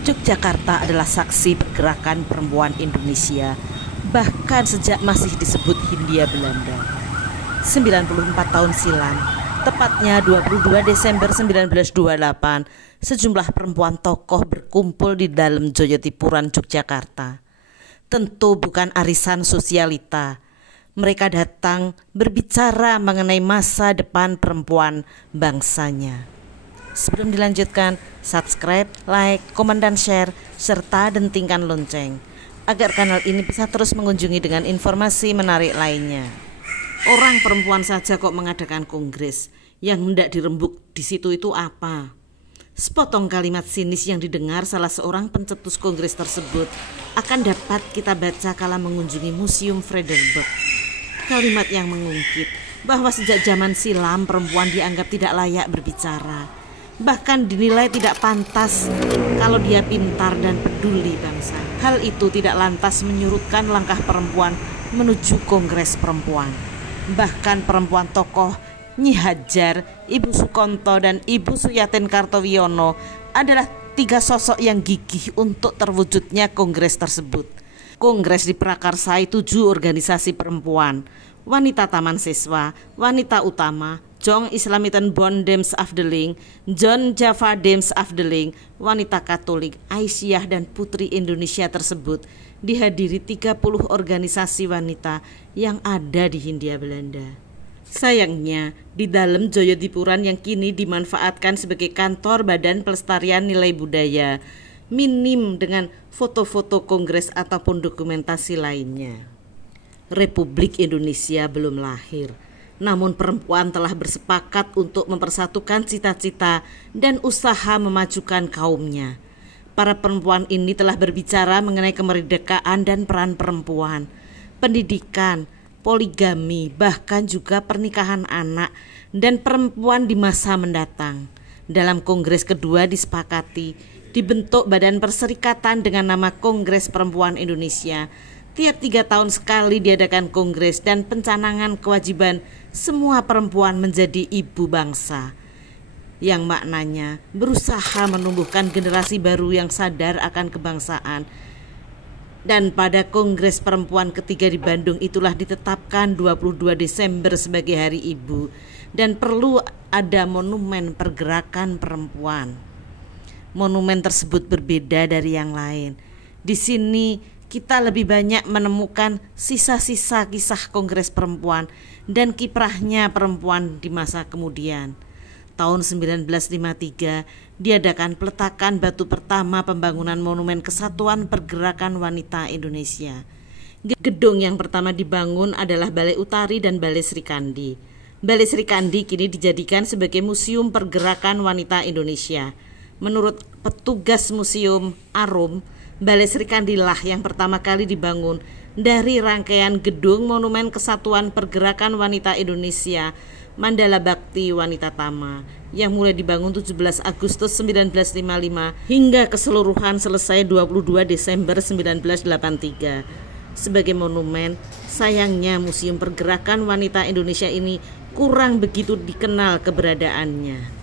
Yogyakarta adalah saksi pergerakan perempuan Indonesia, bahkan sejak masih disebut Hindia Belanda. 94 tahun silam, tepatnya 22 Desember 1928, sejumlah perempuan tokoh berkumpul di dalam Joyotipuran, Yogyakarta. Tentu bukan arisan sosialita. Mereka datang berbicara mengenai masa depan perempuan bangsanya. Sebelum dilanjutkan, subscribe, like, komen, dan share, serta dentingkan lonceng agar kanal ini bisa terus mengunjungi dengan informasi menarik lainnya. Orang perempuan saja kok mengadakan kongres, yang hendak dirembuk di situ itu apa? Sepotong kalimat sinis yang didengar salah seorang pencetus kongres tersebut akan dapat kita baca kala mengunjungi Museum Frederiksberg. Kalimat yang mengungkit bahwa sejak zaman silam perempuan dianggap tidak layak berbicara, bahkan dinilai tidak pantas kalau dia pintar dan peduli bangsa. Hal itu tidak lantas menyurutkan langkah perempuan menuju Kongres Perempuan. Bahkan perempuan tokoh Nyi Hajar, Ibu Sukonto, dan Ibu Suyatin Kartowiyono adalah tiga sosok yang gigih untuk terwujudnya kongres tersebut. Kongres diprakarsai 7 organisasi perempuan: Wanita Taman Siswa, Wanita Utama, Jong Islamiten Bond Dems Afdeling, John Java Dems Afdeling, Wanita Katolik, Aisyah, dan Putri Indonesia tersebut dihadiri 30 organisasi wanita yang ada di Hindia Belanda. Sayangnya, di dalam Joyotipuran yang kini dimanfaatkan sebagai kantor Badan Pelestarian Nilai Budaya, minim dengan foto-foto kongres ataupun dokumentasi lainnya. Republik Indonesia belum lahir, namun perempuan telah bersepakat untuk mempersatukan cita-cita dan usaha memajukan kaumnya. Para perempuan ini telah berbicara mengenai kemerdekaan dan peran perempuan, pendidikan, poligami, bahkan juga pernikahan anak dan perempuan di masa mendatang. Dalam kongres kedua disepakati dibentuk Badan Perserikatan dengan nama Kongres Perempuan Indonesia. Tiap 3 tahun sekali diadakan kongres dan pencanangan kewajiban semua perempuan menjadi ibu bangsa, yang maknanya berusaha menumbuhkan generasi baru yang sadar akan kebangsaan. Dan pada Kongres Perempuan ketiga di Bandung itulah ditetapkan 22 Desember sebagai Hari Ibu, dan perlu ada monumen pergerakan perempuan. Monumen tersebut berbeda dari yang lain. Di sini kita lebih banyak menemukan sisa-sisa kisah Kongres Perempuan dan kiprahnya perempuan di masa kemudian. Tahun 1953 diadakan peletakan batu pertama pembangunan Monumen Kesatuan Pergerakan Wanita Indonesia. Gedung yang pertama dibangun adalah Balai Utari dan Balai Srikandi. Balai Srikandi kini dijadikan sebagai Museum Pergerakan Wanita Indonesia. Menurut petugas Museum Arum, Balai Srikandilah yang pertama kali dibangun dari rangkaian gedung Monumen Kesatuan Pergerakan Wanita Indonesia Mandala Bakti Wanita Tama yang mulai dibangun 17 Agustus 1955 hingga keseluruhan selesai 22 Desember 1983. Sebagai monumen, sayangnya Museum Pergerakan Wanita Indonesia ini kurang begitu dikenal keberadaannya.